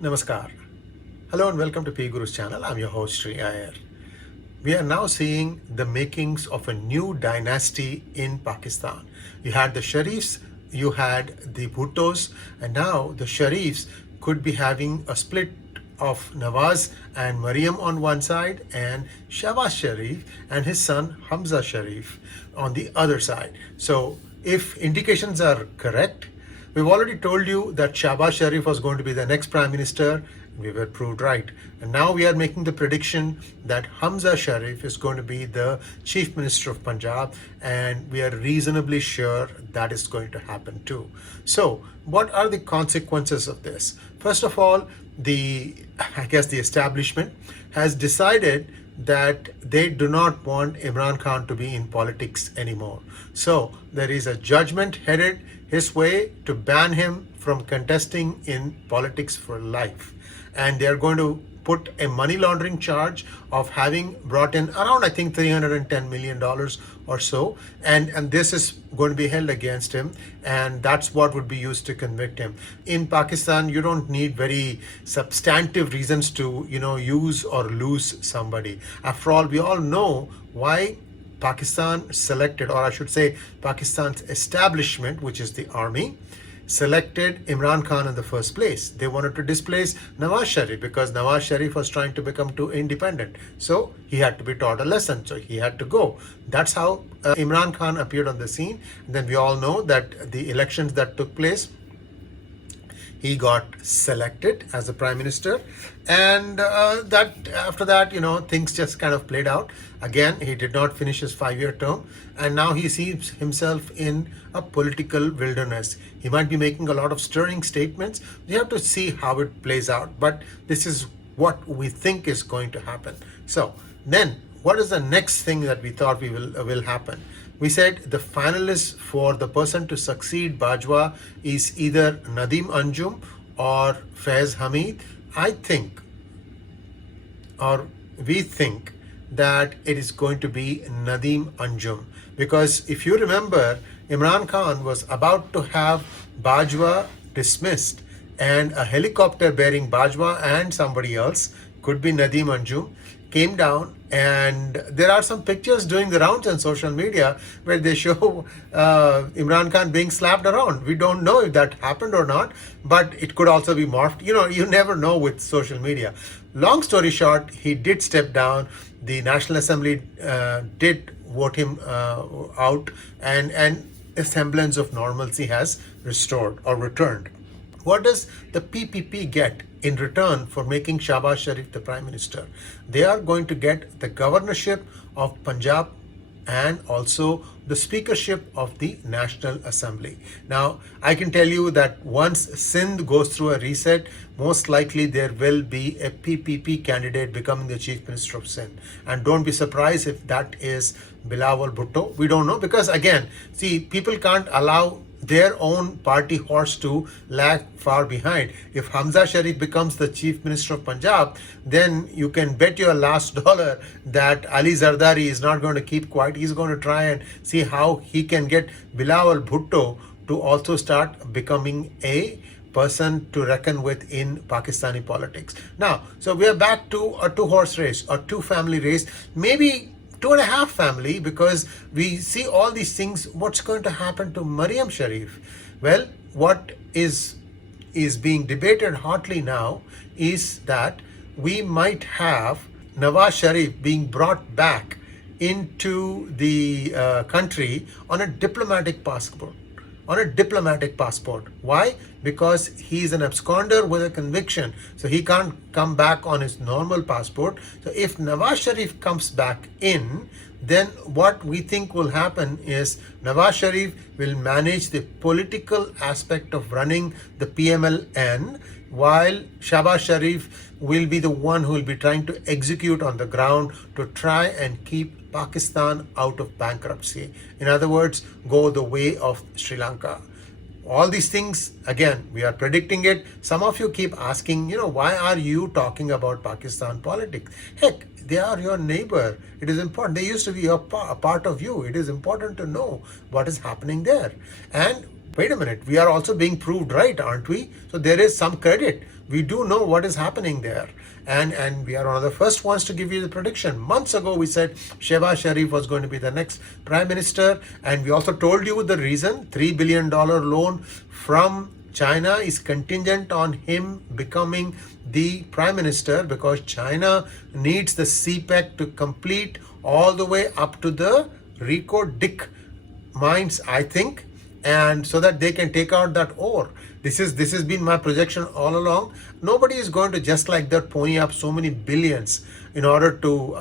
Namaskar. Hello and welcome to PGurus channel. I'm your host Sri Iyer. We are now seeing the makings of a new dynasty in Pakistan. You had the Sharifs, you had the Bhuttos, and now the Sharifs could be having a split of Nawaz and Mariam on one side and Shehbaz Sharif and his son Hamza Sharif on the other side. So if indications are correct, we've already told you that Shehbaz Sharif was going to be the next prime minister. We were proved right. And now we are making the prediction that Hamza Sharif is going to be the chief minister of Punjab, and we are reasonably sure that is going to happen too. So what are the consequences of this? First of all, the establishment has decided that they do not want Imran Khan to be in politics anymore. So there is a judgment headed his way to ban him from contesting in politics for life. And they are going to put a money laundering charge of having brought in around, I think, $310 million or so. And this is going to be held against him. And that's what would be used to convict him. In Pakistan, you don't need very substantive reasons to, use or lose somebody. After all, we all know why Pakistan selected, or I should say Pakistan's establishment, which is the army, selected Imran Khan in the first place. They wanted to displace Nawaz Sharif because Nawaz Sharif was trying to become too independent. So he had to be taught a lesson. So he had to go. That's how Imran Khan appeared on the scene. And then we all know that the elections that took place, he got selected as the prime minister, and after that, things just kind of played out. Again, he did not finish his 5-year term, and now he sees himself in a political wilderness. He might be making a lot of stirring statements. We have to see how it plays out, but this is what we think is going to happen. So then, what is the next thing that we thought will happen? We said the finalists for the person to succeed Bajwa is either Nadeem Anjum or Faiz Hamid. We think that it is going to be Nadeem Anjum, because if you remember, Imran Khan was about to have Bajwa dismissed, and a helicopter bearing Bajwa and somebody else, could be Nadeem Anjum, came down, and there are some pictures doing the rounds on social media where they show Imran Khan being slapped around. We don't know if that happened or not, but it could also be morphed. You never know with social media. Long story short, he did step down. The National Assembly did vote him out, and a semblance of normalcy has restored or returned. What does the PPP get in return for making Shehbaz Sharif the Prime Minister? They are going to get the governorship of Punjab and also the speakership of the National Assembly. Now, I can tell you that once Sindh goes through a reset, most likely there will be a PPP candidate becoming the Chief Minister of Sindh. And don't be surprised if that is Bilawal Bhutto. We don't know, because again, see, people can't allow their own party horse to lag far behind. If Hamza Sharif becomes the Chief Minister of Punjab, then you can bet your last dollar that Ali Zardari is not going to keep quiet. He's going to try and see how he can get Bilawal Bhutto to also start becoming a person to reckon with in Pakistani politics. Now, so we are back to a 2-horse race or 2-family race, maybe 2.5 family, because we see all these things. What's going to happen to Mariam Sharif? Well, what is being debated hotly now is that we might have Nawaz Sharif being brought back into the country on a diplomatic passport. Why? Because he's an absconder with a conviction, so he can't come back on his normal passport. So if Nawaz Sharif comes back in, then what we think will happen is Nawaz Sharif will manage the political aspect of running the PMLN, while Shehbaz Sharif will be the one who will be trying to execute on the ground to try and keep Pakistan out of bankruptcy. In other words, go the way of Sri Lanka. All these things, again, we are predicting it. Some of you keep asking, why are you talking about Pakistan politics? Heck, they are your neighbor. It is important. They used to be a part of you. It is important to know what is happening there. And wait a minute, we are also being proved right, aren't we? So there is some credit. we do know what is happening there. And we are one of the first ones to give you the prediction. Months ago, we said Shehbaz Sharif was going to be the next prime minister. And we also told you the reason. $3 billion loan from China is contingent on him becoming the prime minister, because China needs the CPEC to complete all the way up to the Rico Dick mines, I think, and so that they can take out that ore. This has been my projection all along. Nobody is going to just like that pony up so many billions in order to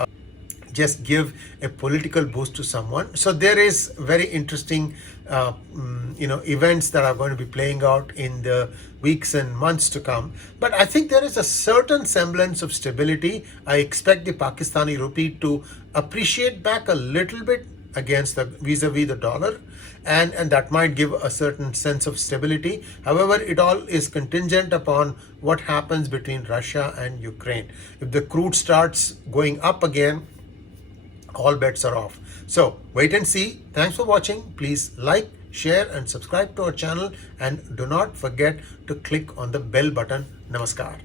just give a political boost to someone. So there is very interesting events that are going to be playing out in the weeks and months to come. But I think there is a certain semblance of stability. I expect the Pakistani rupee to appreciate back a little bit against the vis-a-vis the dollar, and that might give a certain sense of stability. However, it all is contingent upon what happens between Russia and Ukraine. If the crude starts going up again, all bets are off. So wait and see. Thanks for watching. Please like, share and subscribe to our channel, and do not forget to click on the bell button. Namaskar.